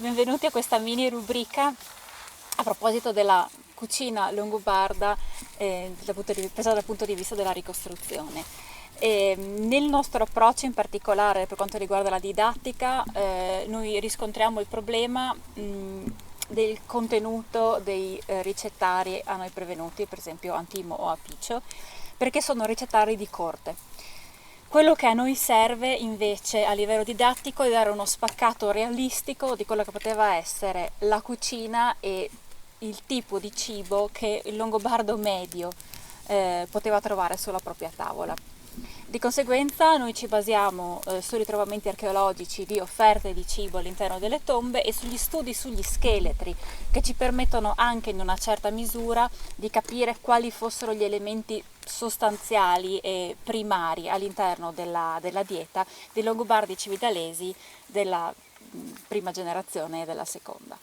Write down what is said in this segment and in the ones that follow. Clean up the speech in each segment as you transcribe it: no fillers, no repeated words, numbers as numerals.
benvenuti a questa mini rubrica a proposito della cucina longobarda presa dal punto di vista della ricostruzione. Nel nostro approccio in particolare per quanto riguarda la didattica, noi riscontriamo il problema del contenuto dei ricettari a noi prevenuti, per esempio Antimo o Apiccio, perché sono ricettari di corte. Quello che a noi serve invece a livello didattico è dare uno spaccato realistico di quello che poteva essere la cucina e il tipo di cibo che il longobardo medio poteva trovare sulla propria tavola. Di conseguenza noi ci basiamo sui ritrovamenti archeologici di offerte di cibo all'interno delle tombe e sugli studi sugli scheletri che ci permettono anche in una certa misura di capire quali fossero gli elementi sostanziali e primari all'interno della dieta dei longobardi cividalesi della prima generazione e della seconda.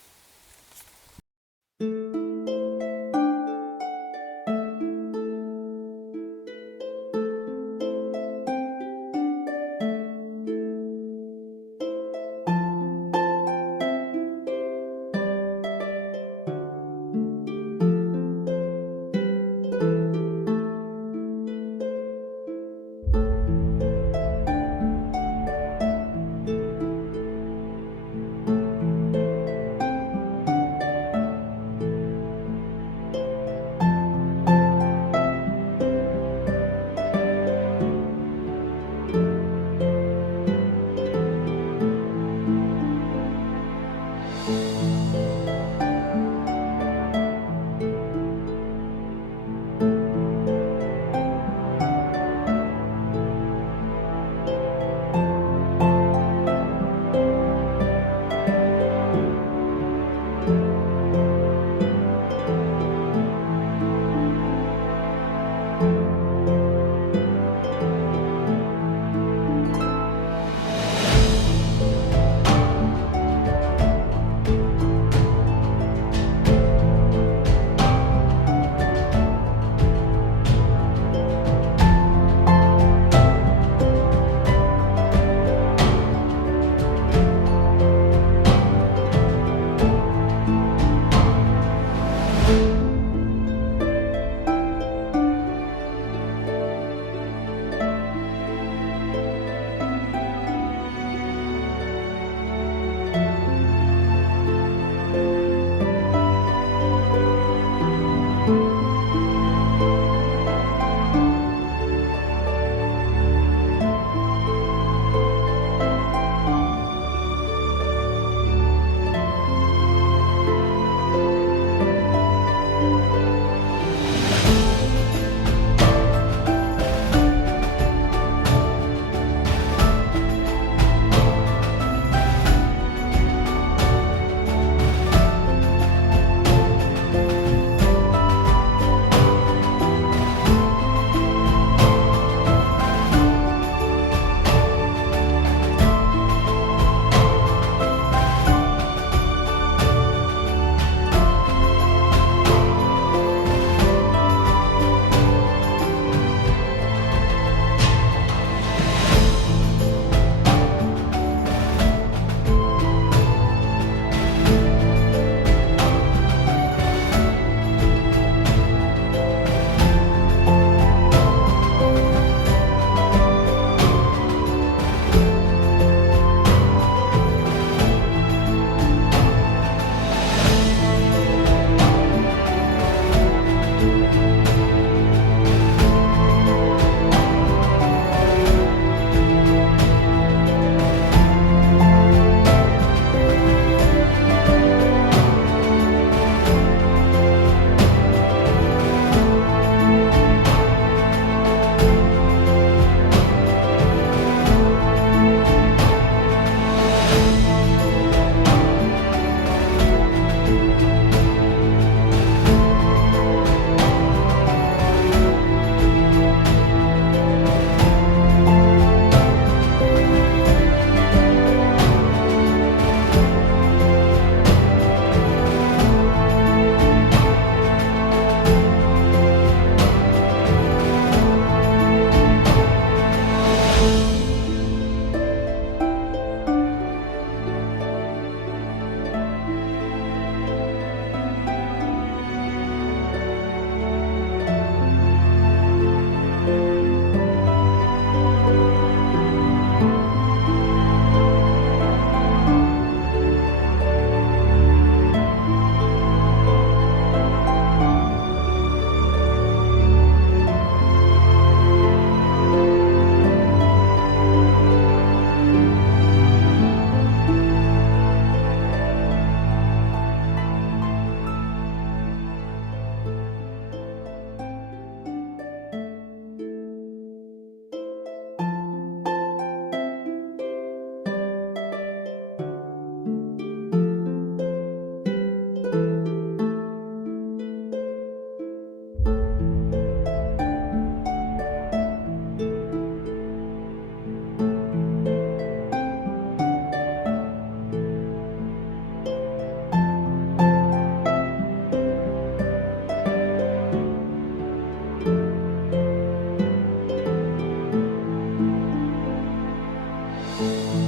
Ciao.